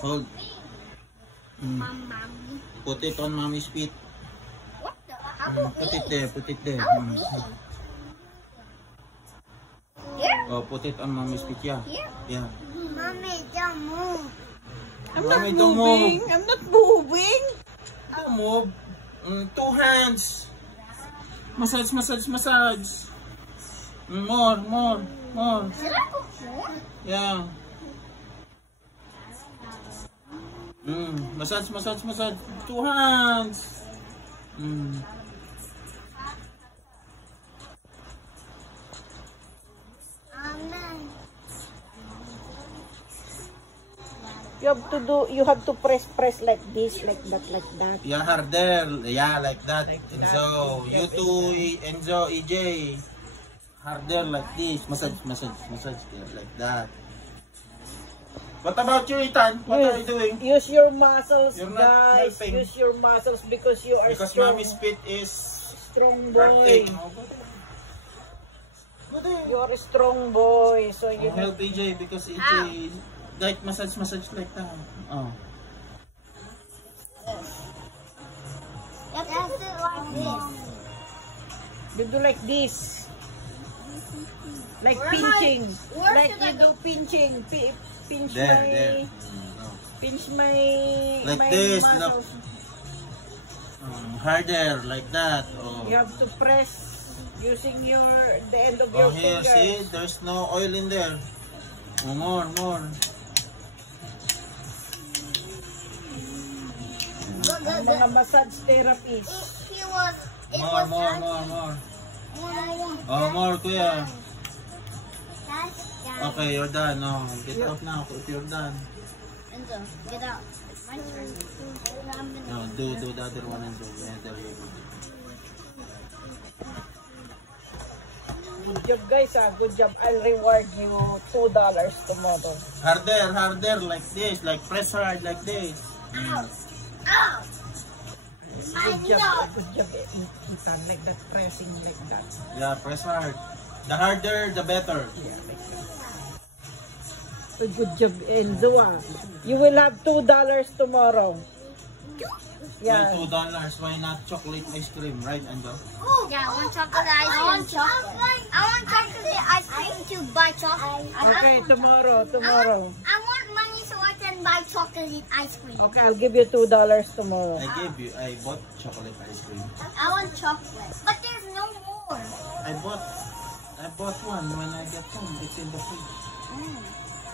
Hold. Put it on mommy's feet. What the? Put it there, put it there. Here? Oh, put it on mommy's feet, yeah. Here? Yeah. Mommy, don't move. I'm Mommy, not don't moving. move. I'm not moving. Don't move. Two hands. Massage, massage, massage. More, more, more. Should I put more? Yeah. Massage, massage, massage. Two hands. You have to press like this, like that. Yeah, harder. Yeah, like that. Like Enzo, that. you too, Enzo, EJ. Harder like this. Massage, massage, massage. There, like that. What about you, Ethan? What are you doing? Use your muscles, You're not guys. helping. Use your muscles because you are Because strong. mommy's feet is Strong boy. hurting. You are a strong boy, so you Help EJ because EJ like massage, massage like that. Oh. You do like this. Like Where pinching. where Like should I you do pinching. Pinch There, my... there. Pinch my... Like my this, muscles. Harder, like that. Oh. You have to press using the end of Oh, your here, fingers. see? There's no oil in there. Oh, more, more. Mga massage therapies. More. Oh, more, kuya. Okay, you're done. No, get out now if you're done. Enzo, get out. It's my turn. No, do the other one and do. Yeah, there you go. Good job, guys. Good job. I'll reward you $2 tomorrow. Harder, like this. Like press hard, like this. Ow! Good job, Ethan. Like that, pressing like that. Yeah, press hard. The harder, the better. Yeah, like that. Good job, Enzo. You will have $2 tomorrow. Yeah. Why $2? Why not chocolate ice cream, right, Enzo? Yeah, I want chocolate ice cream. I want chocolate ice cream to buy chocolate. Okay, tomorrow. I want money so I can buy chocolate ice cream. Okay, I'll give you $2 tomorrow. I bought chocolate ice cream. I want chocolate. But there's no more. I bought one when I get home. It's in the fridge.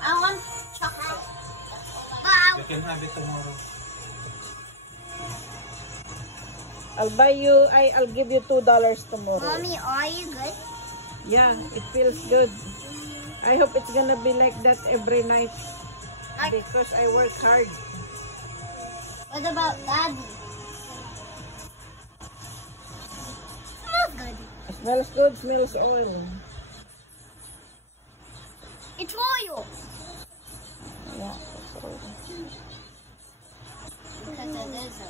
I want chocolate. You can have it tomorrow. I'll give you $2 tomorrow. Mommy, are you good? Yeah, it feels good. I hope it's gonna be like that every night. Because I work hard. What about Daddy? Smells good. It smells good, smells oil. It's oil. Yeah, it's oil.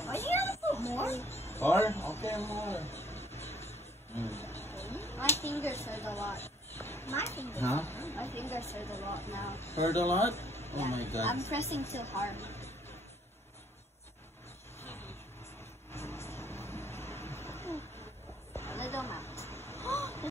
Are you gonna put more? Or? Okay, more. My fingers hurt a lot. My fingers. Huh? My fingers hurt a lot now. Heard a lot? Oh my god. I'm pressing too hard.